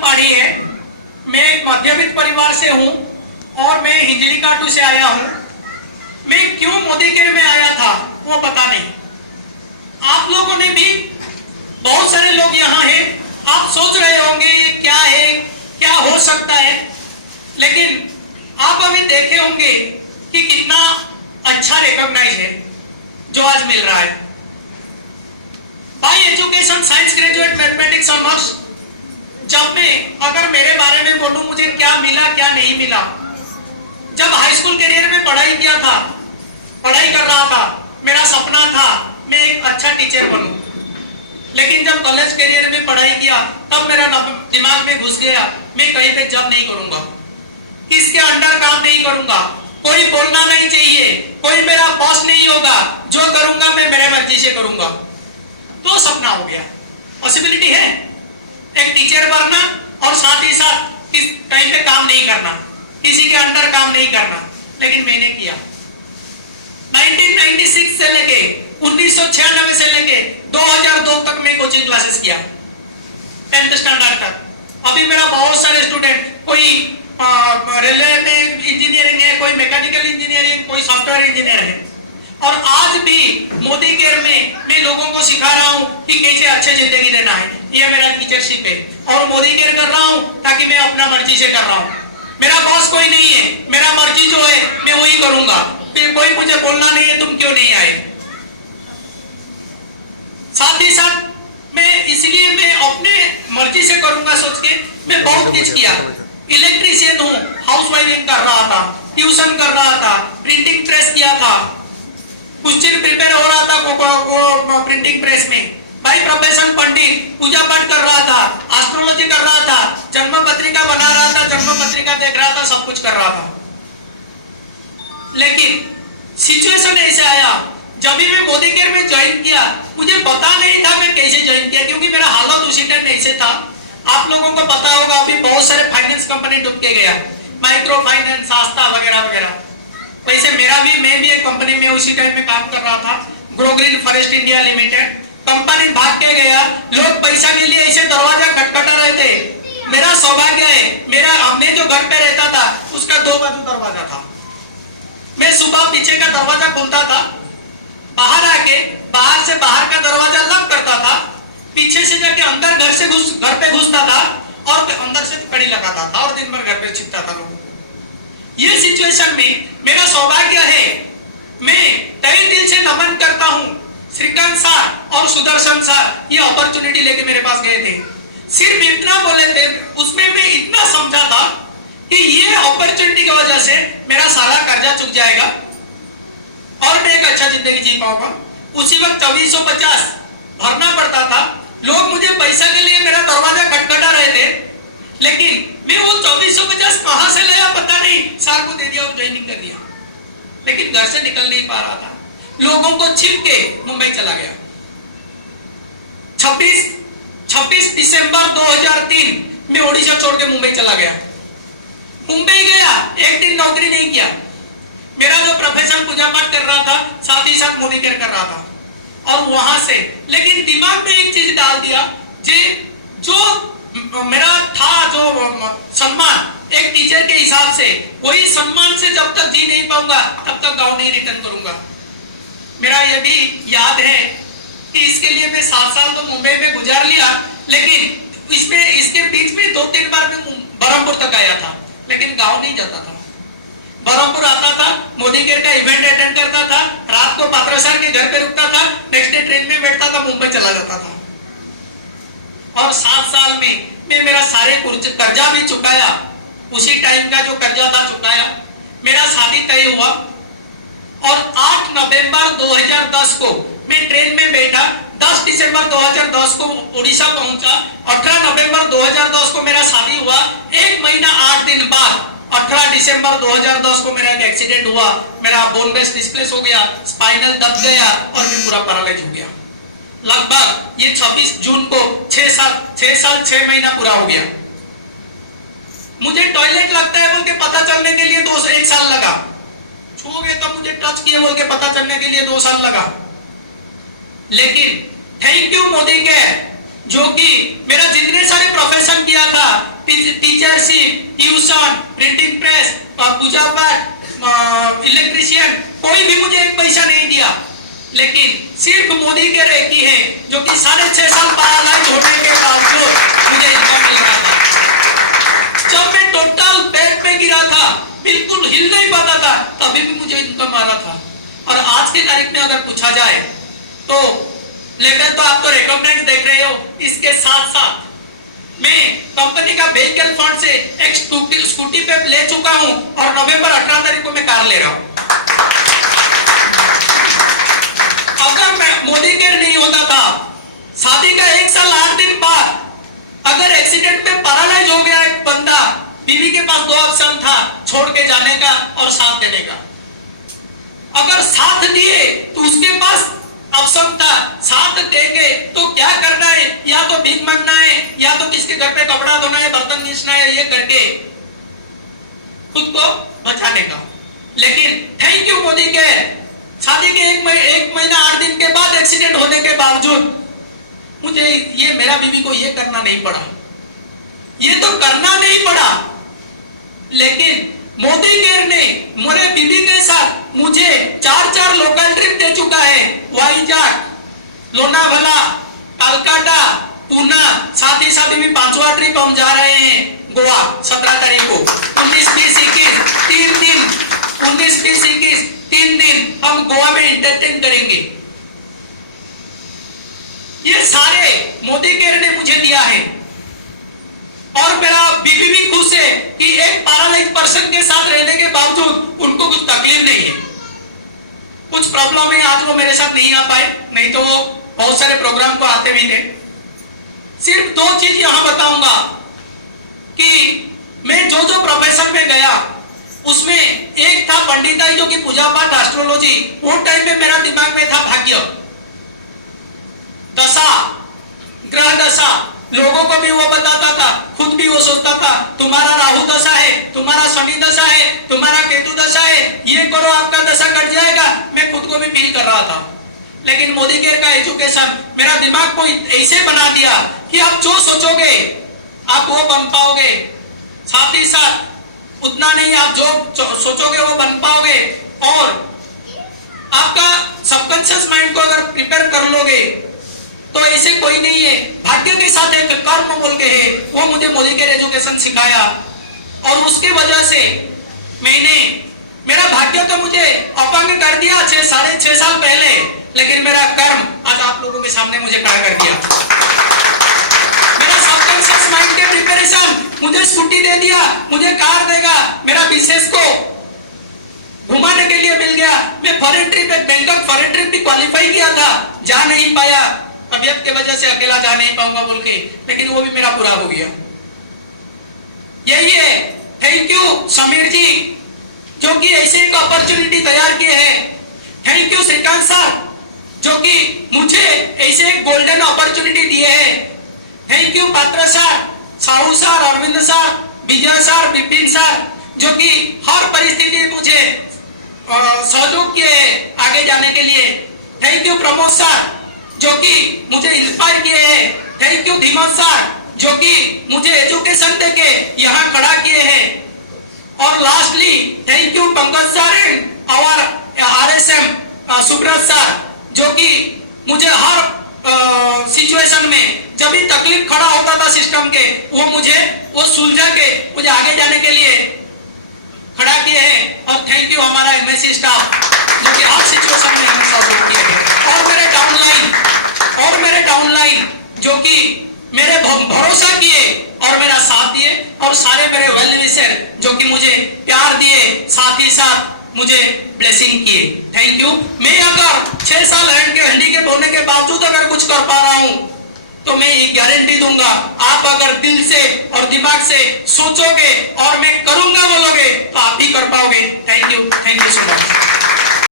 पाड़ी है। मैं एक मध्यवित्त परिवार से हूँ और मैं हिंजली काटू से आया हूँ। मैं क्यों मोदी केयर में आया था वो पता नहीं। आप लोगों ने भी, बहुत सारे लोग यहाँ हैं, आप सोच रहे होंगे ये क्या है, क्या हो सकता है, लेकिन आप अभी देखे होंगे कि कितना अच्छा रिकॉग्नाइज है जो आज मिल रहा है। Bye education science graduate mathematics honours. जब मैं अगर मेरे बारे में बोलूं मुझे क्या मिला क्या नहीं मिला, जब हाई स्कूल करियर में पढ़ाई किया था, पढ़ाई कर रहा था, मेरा सपना था मैं एक अच्छा टीचर बनूं। लेकिन जब कॉलेज करियर में पढ़ाई किया तब मेरा दिमाग में घुस गया मैं कहीं पे जॉब नहीं करूंगा, किसके अंडर काम नहीं करूंगा, कोई बोलना नहीं चाहिए, कोई मेरा बॉस नहीं होगा, जो करूंगा मैं मेरे मर्जी से करूंगा। तो सपना हो गया। पॉसिबिलिटी है एक टीचर बनना और साथ ही साथ कहीं पे काम नहीं करना, किसी के अंडर काम नहीं करना। लेकिन मैंने किया। 1996 से लेके 1996 से लेके 2002 तक मैं कोचिंग क्लासेस किया, 10th स्टैंडर्ड तक। अभी मेरा बहुत सारे स्टूडेंट, कोई रेलवे में इंजीनियरिंग है, कोई मैकेनिकल इंजीनियरिंग, कोई सॉफ्टवेयर इंजीनियर है। और आज भी मोदी केयर में मैं लोगों को सिखा रहा हूं कि कैसे अच्छे जिंदगी लेना है। ये मेरा टीचरशिप है और मोदी केयर कर रहा हूं ताकि मैं अपना मर्जी से कर रहा हूं। मेरा बॉस कोई नहीं है, मेरा मर्जी जो है मैं वही करूंगा। फिर कोई मुझे बोलना नहीं है तुम क्यों नहीं आए। साथ ही साथ मैं इसलिए मैं अपने मर्जी से करूंगा सोच के मैं बहुत कुछ किया। इलेक्ट्रीशियन हूँ, हाउस वाइफिंग कर रहा था, ट्यूशन कर रहा था, प्रिंटिंग प्रेस किया था, क्वेश्चन प्रिपेयर हो रहा था प्रिंटिंग प्रेस में। बाई प्रोफेशन पंडित, पूजा पाठ कर रहा था, एस्ट्रोलॉजी कर रहा था, जन्म पत्रिका बना रहा था, जन्म पत्रिका देख रहा था, सब कुछ कर रहा था। लेकिन सिचुएशन ऐसे आया, जब भी मैं मोदी केयर में ज्वाइन किया मुझे पता नहीं था मैं कैसे ज्वाइन किया, क्योंकि मेरा हालत उसी टाइम ऐसे था। आप लोगों को पता होगा अभी बहुत सारे फाइनेंस कंपनी डूब के गया, माइक्रो फाइनेंस, आस्था वगैरह वगैरह। वैसे मैं भी एक कंपनी में उसी टाइम में काम कर रहा था, grow green forest India limited. Company भाग के गया, लोग पैसा के लिए ऐसे दरवाजा खटखटा रहे थे। मेरा सौभाग्य है, मैं जो घर पे रहता था उसका 2 बाजू दरवाजा था। मैं सुबह पीछे का दरवाजा खोलता था, बाहर आके बाहर से बाहर का दरवाजा लॉक करता था, पीछे से जाके अंदर घर पे घुसता था और अंदर से कड़ी लगाता था और दिन भर घर पे छिपता था लोगों को। ये सिचुएशन में मेरा सौभाग्य है, मैं तहे दिल से नमन करता हूं श्रीकांत सर और सुदर्शन सर ये अपॉर्चुनिटी लेके मेरे पास गए थे। सिर्फ इतना बोले थे, उसमें मैं इतना समझा था कि ये अपॉर्चुनिटी की वजह से मेरा सारा कर्जा चुक जाएगा और मैं एक अच्छा जिंदगी जी पाऊंगा। उसी वक्त 2450 भरना पड़ता था। लोग मुझे पैसा के लिए मेरा दरवाजा खटखटा रहे थे, लेकिन मैं वो 2450 कहां से लाया पता नहीं, सर को दे दिया और ज्वाइनिंग कर दिया। लेकिन घर से निकल नहीं पा रहा था, लोगों को छिप के मुंबई चला गया। 26 दिसंबर 2003 में ओडिशा छोड़ के मुंबई चला गया। मुंबई गया, एक दिन नौकरी नहीं किया। मेरा जो प्रोफेशन पूजा पाठ कर रहा था, साथ ही साथ मोदी केयर कर रहा था। और वहां से लेकिन दिमाग में एक चीज डाल दिया, जो मेरा था जो सम्मान एक टीचर के हिसाब से, वही सम्मान से जब तक जी नहीं पाऊंगा तब तक गांव नहीं रिटर्न करूंगा। मेरा ये भी याद है कि इसके लिए मैं 7 साल तो मुंबई में गुजार लिया, लेकिन इसके बीच में 2-3 बार मैं बरहमपुर तक आया था, लेकिन गांव नहीं जाता था। बरहमपुर आता था, मोदी केयर का इवेंट अटेंड करता था, रात को पात्रा सर के घर पे रुकता था, नेक्स्ट डे ट्रेन में बैठता था, मुंबई चला जाता था। और 7 साल में मैं मेरा सारे कर्जा भी चुकाया, उसी टाइम का जो कर्जा था चुकाया। मेरा शादी तय हुआ और 8 नवंबर 2010 को मैं ट्रेन में बैठा, 10 दिसंबर 2010 को उड़ीसा पहुंचा, 18 नवंबर 2010 को मेरा शादी हुआ। 1 महीना 8 दिन बाद 18 दिसंबर 2010 को मेरा एक एक्सीडेंट हुआ, मेरा बोन बेस डिस्प्लेस हो गया, स्पाइनल दब गया और मैं पूरा पैरालाइज हो गया। लगभग ये 26 जून को 6 साल 6 महीना पूरा हो गया। मुझे टॉयलेट लगता है बोल के पता चलने के लिए 1 साल लगा, छू गए तो मुझे टच किए बोल के पता चलने के लिए 2 साल लगा। लेकिन थैंक यू मोदी केयर, जो कि मेरा जितने सारे प्रोफेशन किया था ट्यूशन, प्रिंटिंग प्रेस, पूजा पाठ, इलेक्ट्रिशियन, कोई भी मुझे एक पैसा नहीं दिया। लेकिन सिर्फ मोदी के रेकी है जो कि 6.5 साल पैरालाइज होने के बावजूद मुझे इनकम मिल रहा था। जब मैं टोटल बेड पे गिरा था, बिल्कुल हिल नहीं पाता था, तभी भी मुझे इनकम आ रहा था। और आज की तारीख में अगर पूछा जाए तो लेवल तो आप तो रिकॉग्नाइज देख रहे हो, इसके साथ साथ मैं कंपनी का व्हीकल फंड से एक स्कूटी पे ले चुका हूं और नवंबर 18 तारीख को मैं कार ले रहा हूं। अगर मैं मोदी केयर नहीं होता था, शादी का 1 साल 8 दिन बाद अगर एक्सीडेंट में पैरालाइज हो गया एक बंदा, बीवी के पास 2 ऑप्शन था, छोड़ के जाने का और साथ देने का। अगर साथ दिए तो उसके पास ऑप्शन था साथ देके तो क्या करना है, या तो भीख मांगना है, या तो किसके घर पे कपड़ा धोना है, बर्तन घिसना है, ये करके खुद को बचाने का। लेकिन थैंक यू मोदी के, शादी के 1 महीना 8 दिन के बाद एक्सीडेंट होने के बावजूद मुझे ये मेरा बीवी को ये करना नहीं पड़ा, ये तो करना नहीं पड़ा। लेकिन मोदी केयर ने मेरे बीवी के साथ मुझे 4 लोकल ट्रिप दे चुका है, वाईजाग, लोनावाला, कलकत्ता, पूना, साथ ही साथ में 5वां ट्रिप हम जा रहे हैं गोवा 17 तारीख को। 19, 20, 21 3 दिन, 19, 20, 21 3 दिन हम गोवा में एंटरटेन करेंगे। ये सारे मोदी केयर ने मुझे दिया है और मेरा बीवी भी खुश है कि एक पैरालाइज पर्सन के साथ रहने के बावजूद उनको कुछ तकलीफ नहीं है। कुछ प्रॉब्लम है, आज वो मेरे साथ नहीं आ पाए, नहीं तो वो बहुत सारे प्रोग्राम को आते भी थे। सिर्फ 2 चीज यहां बताऊंगा कि मैं जो प्रोफेशन में गया उसमें एक था पंडिताई जो कि पूजा पाठ, एस्ट्रोलॉजी। वो टाइम में मेरा दिमाग में था भाग्य, दशा, ग्रह दशा, लोगों को भी वो बताता था, खुद भी वो सोचता था तुम्हारा राहु दशा है, तुम्हारा शनि दशा है, तुम्हारा केतु दशा है, ये करो आपका दशा कट जाएगा। मैं खुद को भी फील कर रहा था। लेकिन मोदी केयर का एजुकेशन मेरा दिमाग को ऐसे बना दिया कि आप जो सोचोगे आप वो बन पाओगे, साथ ही साथ उतना नहीं, आप जो सोचोगे वो बन पाओगे। और आपका सबकॉन्शियस माइंड को अगर प्रिपेयर कर लोगे तो ऐसे कोई नहीं है। भाग्य के साथ एक कर्म बोल के है, वो मुझे मोदी केयर एजुकेशन सिखाया और उसकी वजह से मेरा भाग्य तो मुझे अपंग कर दिया 6.5 साल पहले, लेकिन मेरा कर्म आज आप लोगों के सामने मुझे खड़ा कर दिया। मेरा सबकॉन्शियस माइंड के प्रिपरेशन मुझे स्कूटी दे दिया, मुझे कार देगा, मेरा बिजनेस को घुमाने के लिए मिल गया। मैं foreign trip, Bangkok foreign trip भी क्वालिफाई किया था, जा नहीं पाया, तबियत के वजह से अकेला जा नहीं पाऊंगा बोल के, लेकिन वो भी मेरा पूरा हो गया। यही है, थैंक यू समीर जी जो कि ऐसे एक अपॉर्चुनिटी तैयार किए हैं। थैंक यू श्रीकांत सर जो कि मुझे ऐसे एक गोल्डन अपॉर्चुनिटी दिए हैं। Thank you Patra sir, Sahu sir, Arvind sir, Vijay sir, Vipin sir जो कि हर परिस्थिति में मुझे सहयोग किए आगे जाने के लिए। थैंक यू प्रमोद सर जो कि मुझे इंस्पायर किए हैं। थैंक यू धीमत सर जो कि मुझे एजुकेशन देके यहाँ खड़ा किए हैं। और lastly thank you Pankaj sir and our RSM Subrata sir जो कि मुझे हर सिचुएशन में जब भी तकलीफ खड़ा होता था सिस्टम के, वो सुलझा के मुझे आगे जाने के लिए खड़ा किए हैं। और थैंक यू हमारा MSc स्टाफ जो कि हर सिचुएशन में हमें सपोर्ट किए हैं। और मेरे डाउनलाइन जो कि मेरे भरोसा किए और मेरा साथ दिए, और सारे मेरे वेल विशर जो कि मुझे प्यार दिए, साथ ही साथ मुझे ब्लेसिंग किए। Thank you. मैं अगर 6 साल हंडी के होने के बावजूद अगर कुछ कर पा रहा हूं तो मैं ये गारंटी दूंगा, आप अगर दिल से और दिमाग से सोचोगे और मैं करूंगा बोलोगे तो आप भी कर पाओगे। Thank you so much.